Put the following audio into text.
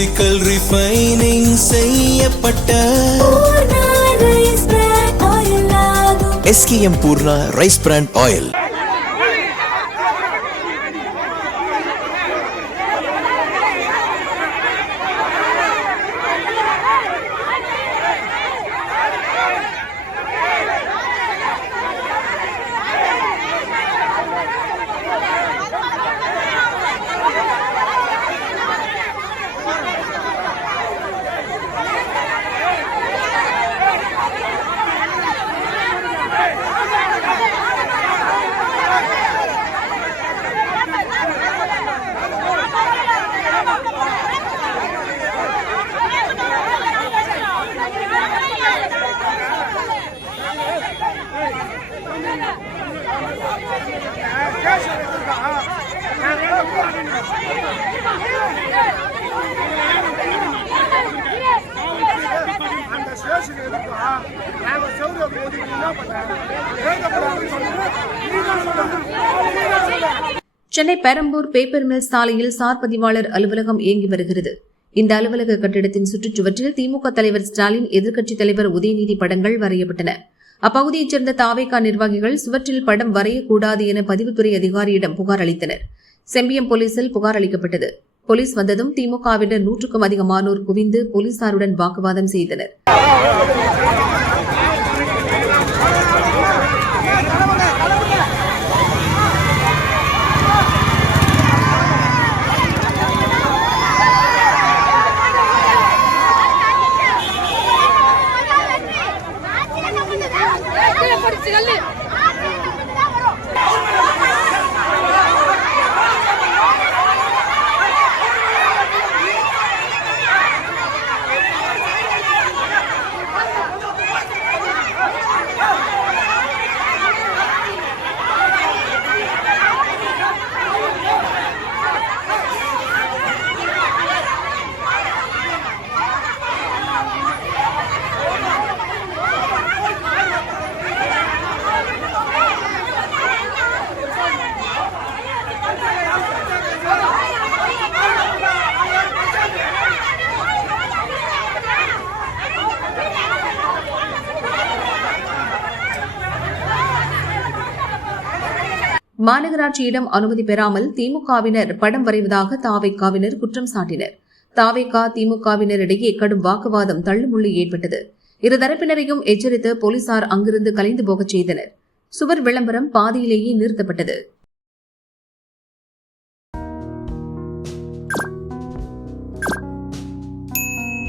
Physical refining செய்யப்பட்ட SKM Poorna rice brand oil. Chennai Perambur paper mill சாலையில் சார் பதிவாளர் அலுவலகம் இயங்கி வருகிறது. இந்த அலுவலக கட்டிடத்தின் சுற்றுச்சுவற்றில் திமுக தலைவர் ஸ்டாலின், எதிர்க்கட்சித் தலைவர் உதயநிதி படங்கள் வரையப்பட்டன. அப்பகுதியைச் சேர்ந்த தாவேகா நிர்வாகிகள் சுவற்றில் படம் வரையக்கூடாது என பதிவுத்துறை அதிகாரியிடம் புகார் அளித்தனர். செம்பியம் போலீசில் புகார் அளிக்கப்பட்டது. போலீஸ் வந்ததும் திமுகவினர் 100க்கும் அதிகமானோர் குவிந்து போலீசாருடன் வாக்குவாதம் செய்தனர். மாநகராட்சியிடம் அனுமதி பெறாமல் திமுகவினர் படம் வரைவதாக தாவேகாவினர் குற்றம் சாட்டினர். தாவேகா திமுகவினரிடையே கடும் வாக்குவாதம் தள்ளுமுள்ளு ஏற்பட்டது. இருதரப்பினரையும் எச்சரித்து போலீசார் அங்கிருந்து கலைந்து போகச் செய்தனர். சுவர் விளம்பரம் பாதியிலேயே நிறுத்தப்பட்டது.